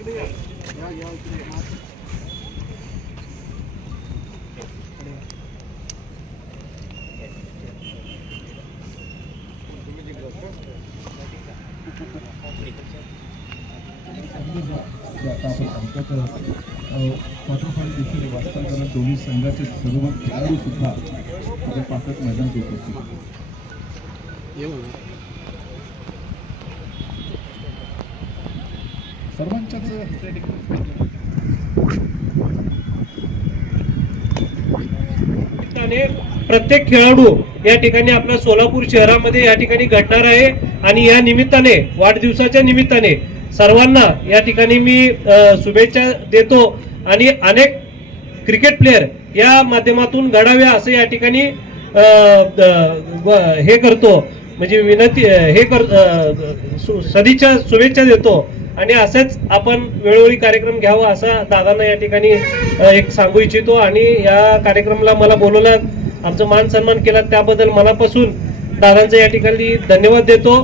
देखील वास्तव करत दोन्ही संघाचे सर्व खेळाडू सुद्धा आपल्या पाकट मैदानात उपस्थित सर्वांच्याच प्रत्येक खेळाडू या ठिकाणी आपल्या सोलापूर शहरामध्ये या ठिकाणी घडणार आहे आणि या निमित्ताने वाढदिवसाच्या निमित्ताने सर्वांना या ठिकाणी मी शुभेच्छा देतो आणि अनेक क्रिकेट प्लेयर या माध्यमातून घडावे असं या ठिकाणी हे करतो म्हणजे विनंती हे सदिच्छा शुभेच्छा देतो आणि असेच आपण वेळोवेळी कार्यक्रम घ्यावा असा दादांना या ठिकाणी एक सांगू इच्छितो आणि या कार्यक्रमाला मला बोलवलं आमचं मान सन्मान केला त्याबद्दल मनापासून दादांचं या ठिकाणी धन्यवाद देतो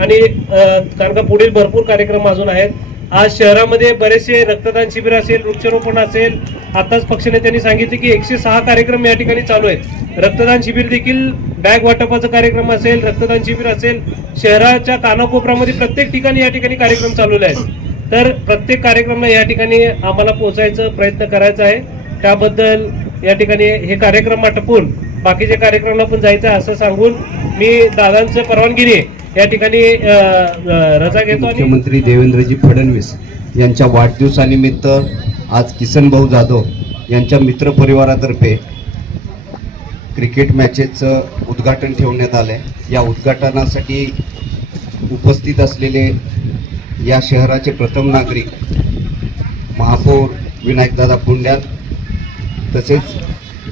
आणि कारण का पुढील भरपूर कार्यक्रम अजून आहेत. आज शहरामध्ये बरेचसे रक्तदान शिबिर असेल, वृक्षारोपण असेल, आताच पक्षनेत्यांनी सांगितले की 106 कार्यक्रम या ठिकाणी चालू आहेत. रक्तदान शिबिर देखील, बॅग वाटपाचा कार्यक्रम असेल, रक्तदान शिबिर असेल, शहराच्या कानाकोपऱ्यामध्ये प्रत्येक ठिकाणी या ठिकाणी कार्यक्रम चालवले आहेत. तर प्रत्येक कार्यक्रमाला या ठिकाणी आम्हाला पोहोचायचा प्रयत्न करायचा आहे. त्याबद्दल या ठिकाणी हे कार्यक्रम आटपून बाकीच्या कार्यक्रमाला पण जायचं असं सांगून मी दादांचं परवानगीने या ठिकाणी रजा घेतो. मुख्यमंत्री देवेंद्रजी फडणवीस यांच्या वाढदिवसानिमित्त आज किसनभाऊ जाधव यांच्या मित्रपरिवारातर्फे क्रिकेट मॅचेसचं उद्घाटन ठेवण्यात आलंय. या उद्घाटनासाठी उपस्थित असलेले या शहराचे प्रथम नागरिक महापौर विनायकदादा पुंड्यात, तसेच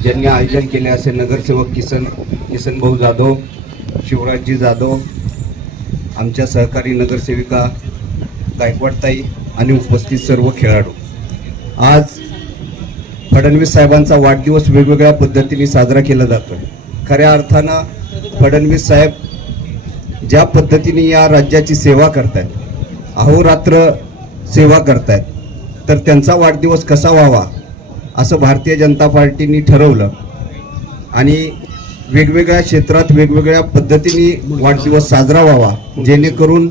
ज्यांनी आयोजन केले असे नगरसेवक किसनभाऊ जाधव, शिवराजजी जाधव, आमच्या सहकारी नगरसेविका गायकवाडताई आणि उपस्थित सर्व खेळाडू. आज फडणवीस साहेबांचा वाढदिवस वेगवेगळ्या पद्धतीने साजरा केला जातो. खऱ्या अर्थानं फडणवीस साहेब ज्या पद्धतीने या राज्याची सेवा करतायत, अहोरात्र सेवा करतायत, तर त्यांचा वाढदिवस कसा व्हावा असं भारतीय जनता पार्टीने ठरवलं आणि वेगवेगळ्या क्षेत्रात वेगवेगळ्या पद्धतीने वाढदिवस साजरा व्हावा, जेणेकरून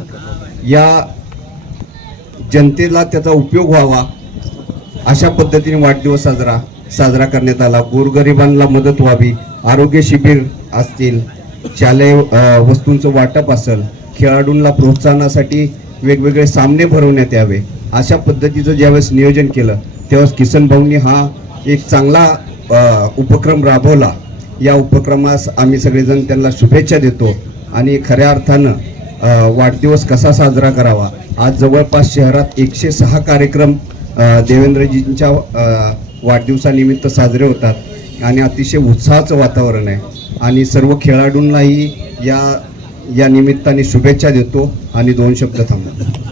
या जनतेला त्याचा उपयोग व्हावा अशा पद्धतीने वाढदिवस साजरा करण्यात आला. गोरगरिबांना मदत व्हावी, आरोग्य शिबिर असतील, शालेय वस्तूंचं वाटप असेल, खेळाडूंना प्रोत्साहनासाठी वेगवेगळे सामने भरवण्यात यावे, अशा पद्धतीचं ज्यावेळेस नियोजन केलं त्यावेळेस किसनभाऊंनी हा एक चांगला उपक्रम राबवला. या उपक्रमास आम्ही सगळेजण त्यांना शुभेच्छा देतो आणि खऱ्या अर्थानं वाढदिवस कसा साजरा करावा. आज जवळपास शहरात 106 कार्यक्रम देवेंद्रजींच्या वाढदिवसानिमित्त साजरे होतात आणि अतिशय उत्साहाचं वातावरण आहे आणि सर्व खेळाडूंनाही या निमित्ताने शुभेच्छा देतो आणि 2 शब्द थांबतो.